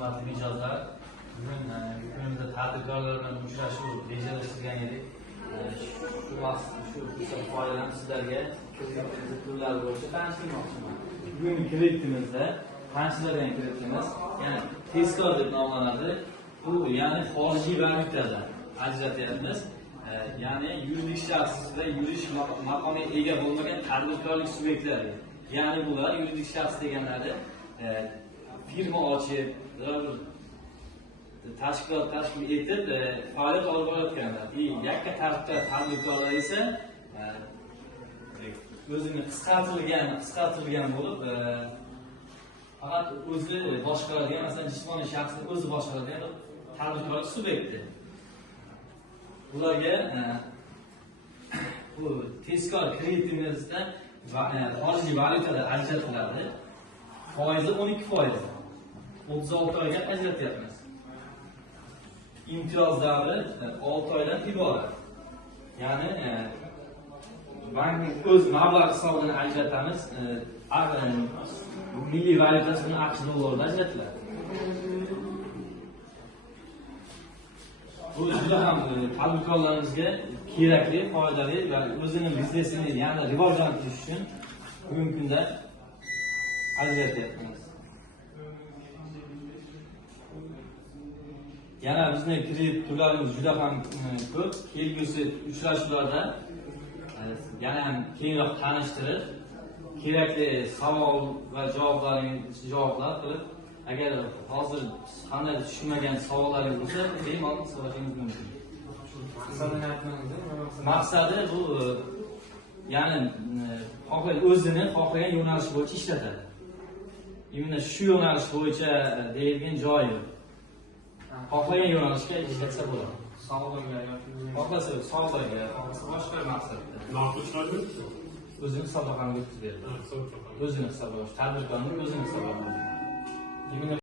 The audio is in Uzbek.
hurmatli mijozlar, bugun kunimizda tadbirkorlar bilan uchrashuv rejalashtirgan edik. Shu vaqt shu fursat foydalanib sizlarga kredit turlari bo'yicha tanishtirmoqchiman. Bugungi kreditimizda tanishtiradigan kreditimiz, ya'ni tezkor deb nomlanadi. Bu ya'ni xorijiy valyutadan ajratyapmiz. Ya'ni yuridik shaxs va yuridik maqomga ega bo'lmagan tadbirkorlik subyektlari. Ya'ni bular yuridik shaxs deganlari firma ochib, tashkilot tashkil etib faoliyat olib borayotganlar. Yakka tartibda tadbirkorlar esa o'zini qisqartirilgan bo'lib, faqat o'zi boshqaradigan, masalan, jismoniy shaxsni o'zi boshqaradigan tadbirkorlik subyekti. Ularga bu tezkor kreditimizda xorijiy valyutada ajratiladi. Foizi 12%. 36 oyga ajratyapmiz. Imtiyoz davri 6 oydan iborat. Ya'ni bankning o'z mablag' hisobidan ajratamiz. Milliy valyutasini AQSh dollarida ajratiladi. Bu juda ham tadbirkorlarimizga kerakli, foydali va o'zining biznesini yanada rivojlantirish uchun bugungi kunda ajratyapmiz. Yana bizning kredit turlarimiz juda ham ko'p. Kelgusi uchrashuvlarda yana ham keyinroq tanishtirib, kerakli savol va javoblar qilib, agar hozir qanday tushunmagan savollaringiz bo'lsa, bemalol so'rashingiz mumkin. Maqsadi bu, ya'ni o'zini xohlagan yo'nalish bo'yicha ishlatadi. Imенно shu yo'nalish bo'yicha deyilgan joyi yo'q. Xohlagan yo'nalishga ishlatsa bo'ladi. Sog'lig'iga yoki xohlasa sog'lig'iga, xohlasa boshqa maqsadda. O'zini hisoblarini o'tkazib beradi. O'zini hisoblash, tadbirkorning o'zini hisoblashi.